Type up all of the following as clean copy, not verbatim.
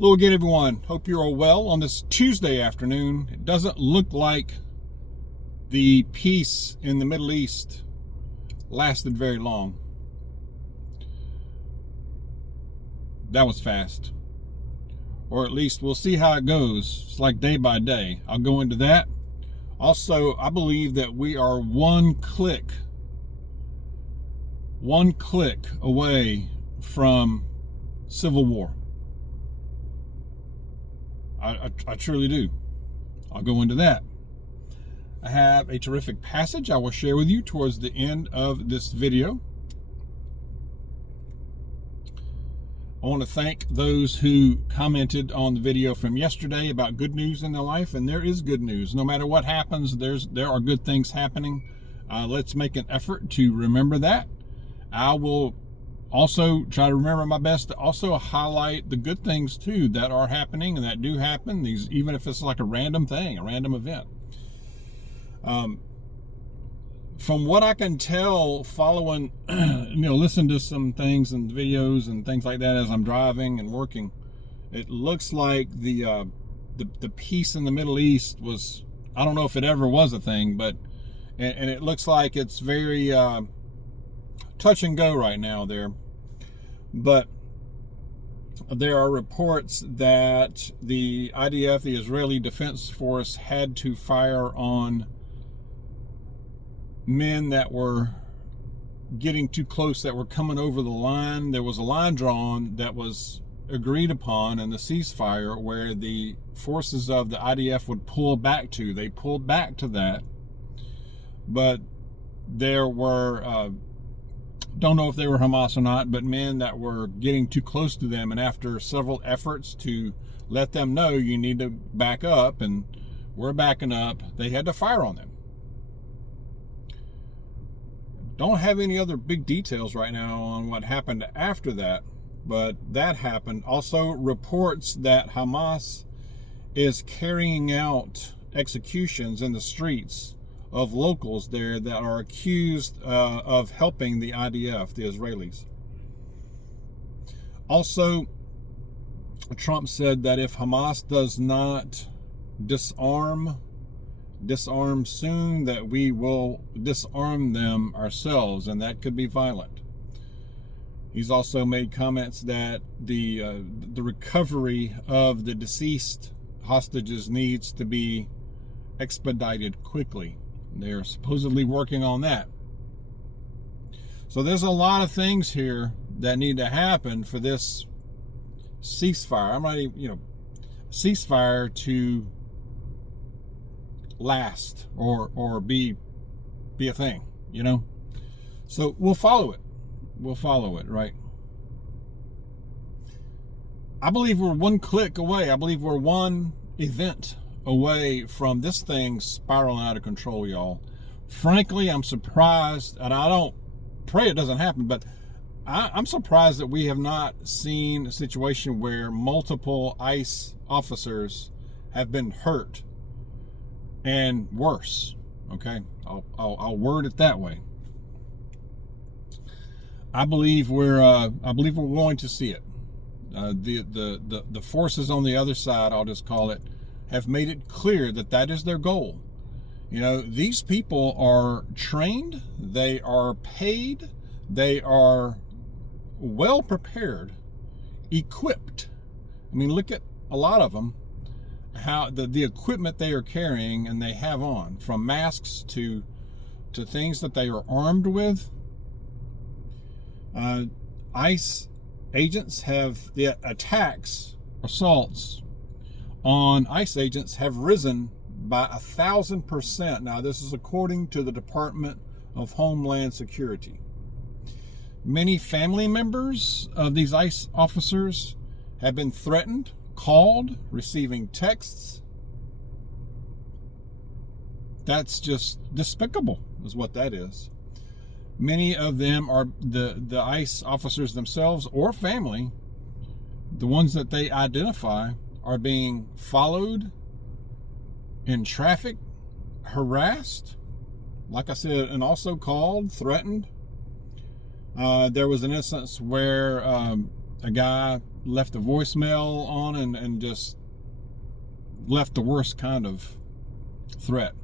Hello again, everyone. Hope you're all well on this Tuesday afternoon. It doesn't look like the peace in the Middle East lasted very long. That was fast. Or at least we'll see how it goes. It's like day by day. I'll go into that. Also, I believe that we are one click away from civil war. I truly do. I'll go into that. I have a terrific passage I will share with you towards the end of this video. I want to thank those who commented on the video from yesterday about good news in their life, and there is good news. No matter what happens, there are good things happening. Let's make an effort to remember that. I will also try to remember my best to also highlight the good things too that are happening and that do happen. These, even if it's like a random thing, a random event. From what I can tell, following, listen to some things and videos and things like that as I'm driving and working, it looks like the peace in the Middle East was, I don't know if it ever was a thing, but and it looks like it's very touch and go right now there. But there are reports that the IDF, the Israeli Defense Force, had to fire on men that were getting too close, that were coming over the line. There was a line drawn that was agreed upon in the ceasefire where the forces of the IDF would pull back to. They pulled back to that. But there were don't know if they were Hamas or not, but men that were getting too close to them, and after several efforts to let them know you need to back up, and we're backing up, they had to fire on them. Don't have any other big details right now on what happened after that, but that happened. Also, reports that Hamas is carrying out executions in the streets of locals there that are accused of helping the IDF, the Israelis. Also, Trump said that if Hamas does not disarm soon, that we will disarm them ourselves, and that could be violent. He's also made comments that the recovery of the deceased hostages needs to be expedited quickly. They're supposedly working on that. So there's a lot of things here that need to happen for this ceasefire. I'm ready, ceasefire to last or be a thing, So we'll follow it. We'll follow it, right? I believe we're one click away. I believe we're one event away from this thing spiraling out of control, y'all. Frankly, I'm surprised, and I don't pray it doesn't happen, but I'm surprised that we have not seen a situation where multiple ICE officers have been hurt and worse. Okay, I'll word it that way. I believe we're going to see it. The forces on the other side, I'll just call it, have made it clear that that is their goal. These people are trained, they are paid, they are well prepared, equipped. I mean, look at a lot of them, how the equipment they are carrying and they have on, from masks to things that they are armed with. ICE agents have, the assaults on ICE agents have risen by 1,000%. Now, this is according to the Department of Homeland Security. Many family members of these ICE officers have been threatened, called, receiving texts. That's just despicable, is what that is. Many of them are the ICE officers themselves or family, the ones that they identify, are being followed in traffic, harassed, like I said, and also called, threatened. There was an instance where a guy left a voicemail on and just left the worst kind of threat.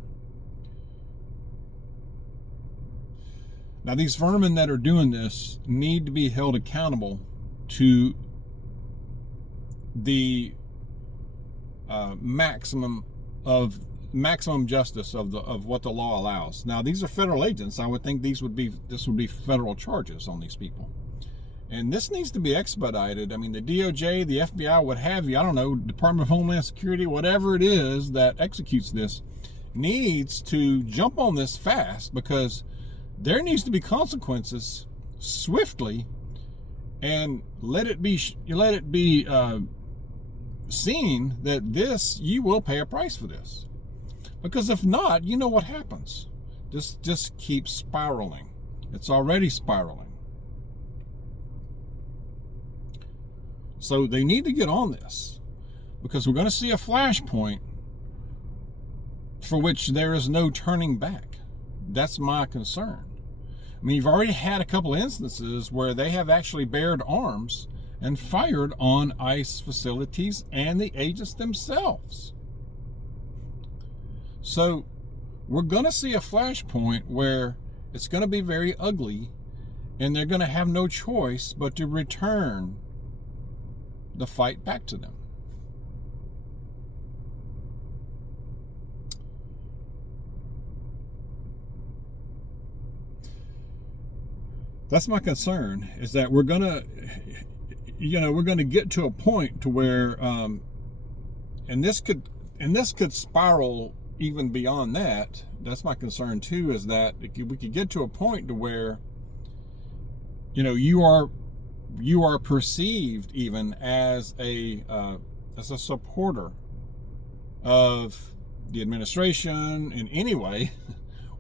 Now, these vermin that are doing this need to be held accountable to the maximum justice of what the law allows. Now, these are federal agents. I would think this would be federal charges on these people, and this needs to be expedited. I mean, the DOJ, the FBI, what have you, I don't know, Department of Homeland Security, whatever it is that executes this, needs to jump on this fast, because there needs to be consequences swiftly, and let it be seen that you will pay a price for this. Because if not, you know what happens. This just keeps spiraling. It's already spiraling. So they need to get on this, because we're going to see a flashpoint for which there is no turning back. That's my concern. I mean, you've already had a couple instances where they have actually bared arms and fired on ICE facilities and the agents themselves. So we're going to see a flashpoint where it's going to be very ugly, and they're going to have no choice but to return the fight back to them. That's my concern, is that we're gonna get to a point to where, and this could spiral even beyond that. That's my concern too, is that we could get to a point to where, you are perceived even as a supporter of the administration in any way,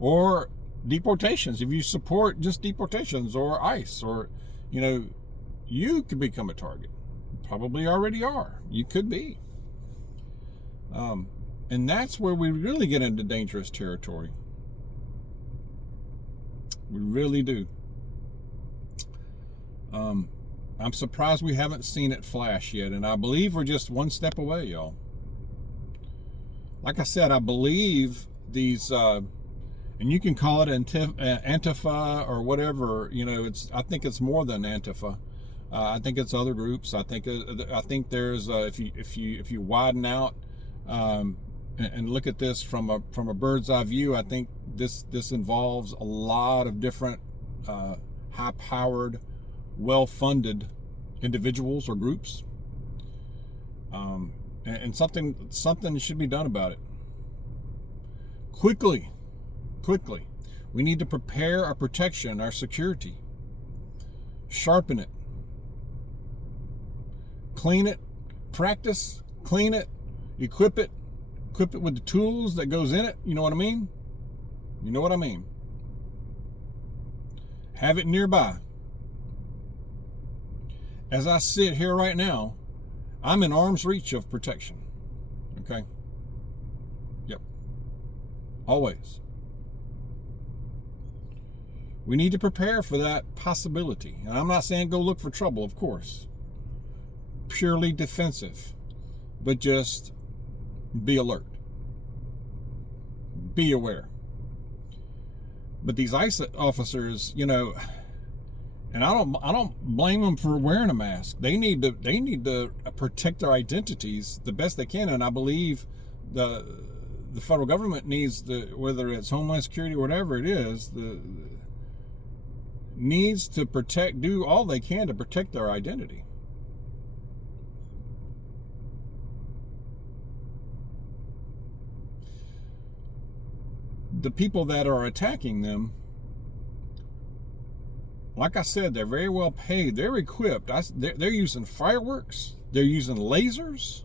or deportations. If you support just deportations or ICE, or you could become a target. Probably already are. You could be. And that's where we really get into dangerous territory. We really do. I'm surprised we haven't seen it flash yet, and I believe we're just one step away, y'all. Like I said, I believe these, and you can call it Antifa or whatever. I think it's more than Antifa. I think it's other groups. I think there's if you widen out and look at this from a bird's eye view, I think this involves a lot of different high-powered, well-funded individuals or groups, and something should be done about it quickly. We need to prepare our protection, our security, sharpen it, clean it, practice, clean it, equip it with the tools that goes in it. You know what I mean? Have it nearby. As I sit here right now, I'm in arm's reach of protection. Okay? Yep. Always. We need to prepare for that possibility. And I'm not saying go look for trouble, of course. Purely defensive. But just be alert. Be aware. But these ICE officers, and I don't blame them for wearing a mask. They need to protect their identities the best they can, and I believe the federal government needs whether it's Homeland Security or whatever it is, needs to do all they can to protect their identity. The people that are attacking them, like I said, they're very well paid. They're equipped. They're using fireworks. They're using lasers,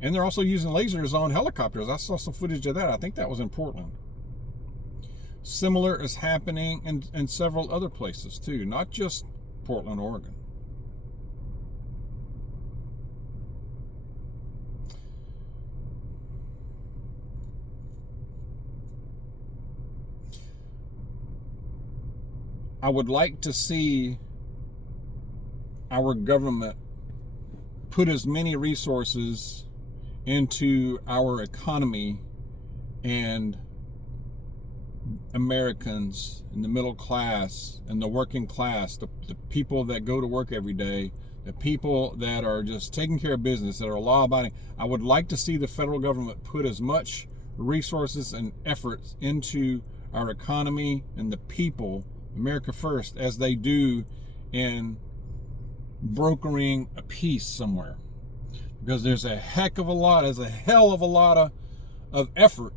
and they're also using lasers on helicopters. I saw some footage of that. I think that was in Portland. Similar is happening in several other places too, not just Portland, Oregon. I would like to see our government put as many resources into our economy and Americans in the middle class and the working class, the people that go to work every day, the people that are just taking care of business, that are law-abiding. I would like to see the federal government put as much resources and efforts into our economy and the people, America first, as they do in brokering a peace somewhere. Because there's a hell of a lot of effort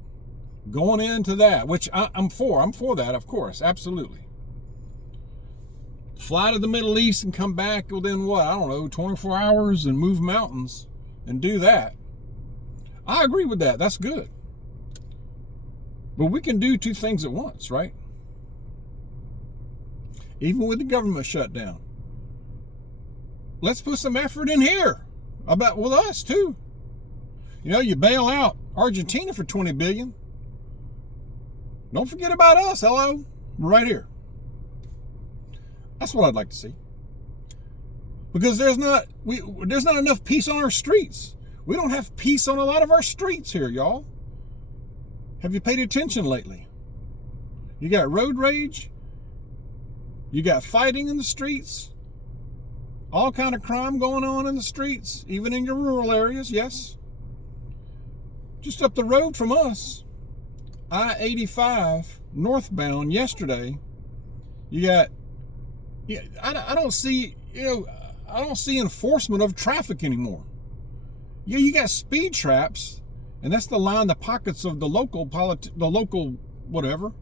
going into that, which I'm for. I'm for that, of course, absolutely. Fly to the Middle East and come back within 24 hours and move mountains and do that. I agree with that. That's good. But we can do two things at once, right? Even with the government shutdown. Let's put some effort in here with us too. You bail out Argentina for $20 billion. Don't forget about us. Hello, we're right here. That's what I'd like to see. Because there's not enough peace on our streets. We don't have peace on a lot of our streets here, y'all. Have you paid attention lately? You got road rage. You got fighting in the streets. All kind of crime going on in the streets, even in your rural areas, yes. Just up the road from us, I-85 northbound yesterday, I don't see enforcement of traffic anymore. Yeah, you got speed traps, and that's to line the pockets of the local whatever.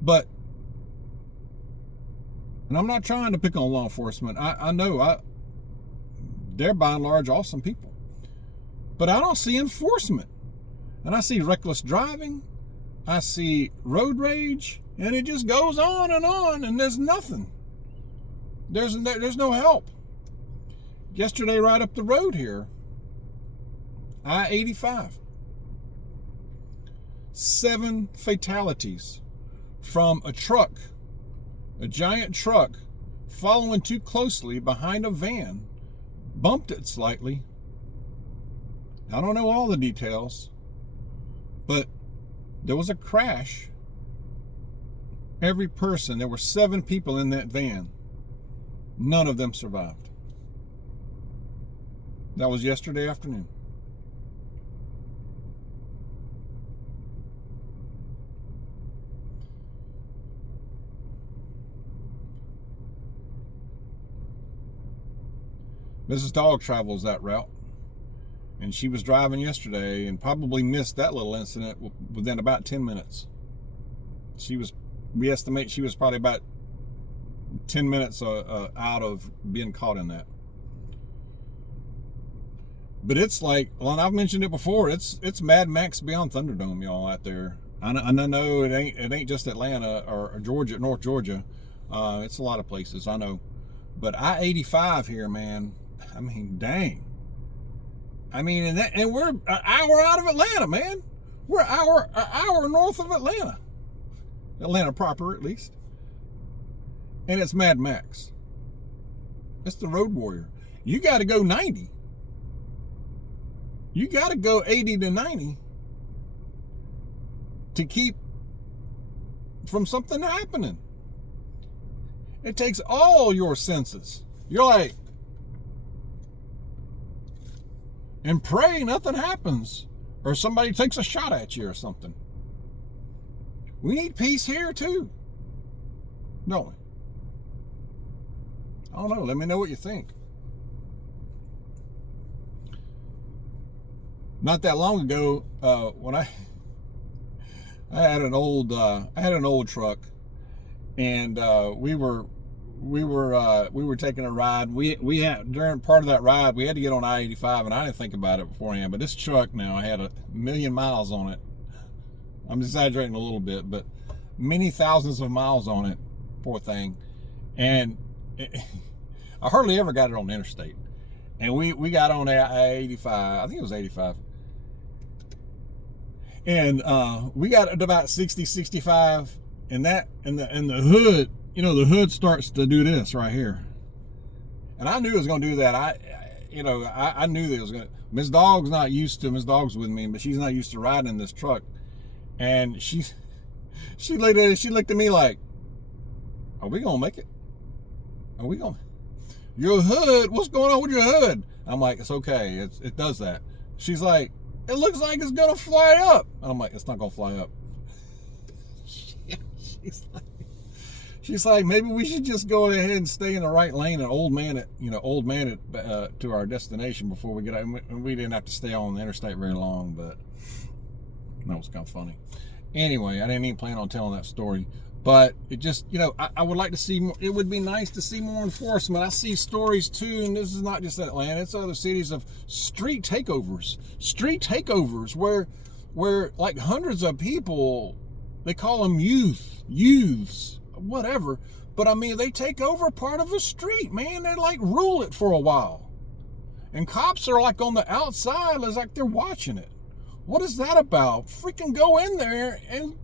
But, and I'm not trying to pick on law enforcement. I know they're by and large awesome people. But I don't see enforcement. And I see reckless driving. I see road rage. And it just goes on, and there's nothing. There's no help. Yesterday, right up the road here, I-85. 7 fatalities from a giant truck, following too closely behind a van, bumped it slightly. I don't know all the details, but there was a crash. There were 7 people in that van. None of them survived. That was yesterday afternoon. Mrs. Dog travels that route, and she was driving yesterday and probably missed that little incident within about 10 minutes. We estimate she was probably about 10 minutes out of being caught in that. But it's like, well, I've mentioned it before, it's Mad Max beyond Thunderdome, y'all, out there. I know it ain't just Atlanta or Georgia, North Georgia. It's a lot of places, I know. But I-85 here, man, I mean, dang. I mean, and we're an hour out of Atlanta, man. We're an hour north of Atlanta. Atlanta proper, at least. And it's Mad Max. It's the Road Warrior. You got to go 90. You got to go 80 to 90 to keep from something happening. It takes all your senses. You're like, and pray nothing happens, or somebody takes a shot at you or something. We need peace here too, don't we? I don't know. Let me know what you think. Not that long ago, when I had an old truck, and we were taking a ride. We had, during part of that ride, we had to get on I-85, and I didn't think about it beforehand. But this truck now, I had 1 million miles on it. I'm exaggerating a little bit, but many thousands of miles on it, poor thing. And I hardly ever got it on the interstate. And we got on I-85, I think it was 85. And we got at about 60, 65, and the hood, the hood starts to do this right here. And I knew it was going to do that. I knew that it was going to. Miss Dog's not used to. Miss Dog's with me, but she's not used to riding in this truck. And she looked at me like, "Are we gonna make it? Are we gonna? Your hood? What's going on with your hood?" I'm like, "It's okay. It does that." She's like, "It looks like it's gonna fly up." And I'm like, "It's not gonna fly up." She's like, "Maybe we should just go ahead and stay in the right lane and old man it to our destination before we get out." And we didn't have to stay on the interstate very long, but that was kind of funny. Anyway, I didn't even plan on telling that story, but it just, I would like to see more. It would be nice to see more enforcement. I see stories too, and this is not just Atlanta, it's other cities, of street takeovers where like hundreds of people, they call them youths, whatever, but I mean, they take over part of a street, man. They like rule it for a while, and cops are like on the outside, it's like they're watching it. What is that about? Freaking go in there and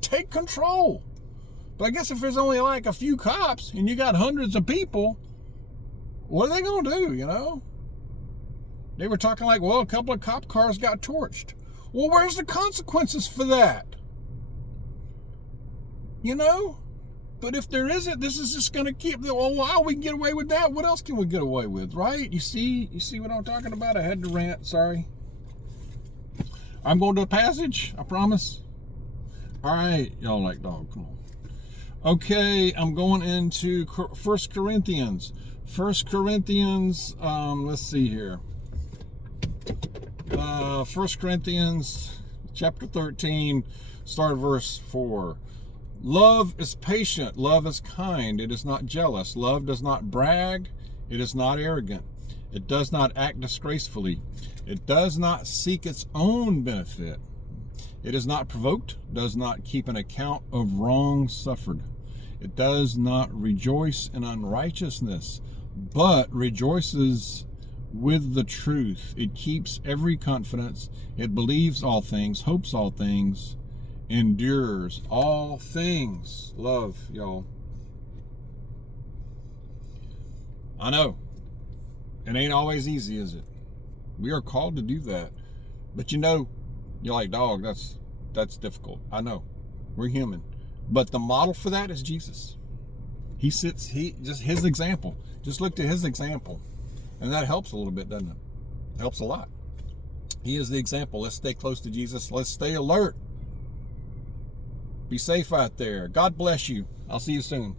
take control. But I guess if there's only like a few cops and you got hundreds of people, what are they going to do, They were talking like, well, a couple of cop cars got torched. Well, where's the consequences for that? But if there isn't, this is just going to keep, wow, we can get away with that. What else can we get away with, right? You see what I'm talking about? I had to rant, sorry. I'm going to a passage, I promise. All right, y'all like dog, come on. Okay, I'm going into 1 Corinthians. 1 Corinthians, let's see here. 1 Corinthians chapter 13, start at verse 4. Love is patient, love is kind, it is not jealous, love does not brag, it is not arrogant, it does not act disgracefully, it does not seek its own benefit, it is not provoked, does not keep an account of wrong suffered, it does not rejoice in unrighteousness, but rejoices with the truth, it keeps every confidence, it believes all things, hopes all things, endures all things. Love, y'all. I know it ain't always easy, is it? We are called to do that, but you're like, dog, that's difficult. I know, we're human, but the model for that is Jesus. His example. Just look to his example, and that helps a little bit, doesn't it? It helps a lot. He is the example. Let's stay close to Jesus. Let's stay alert. Be safe out there. God bless you. I'll see you soon.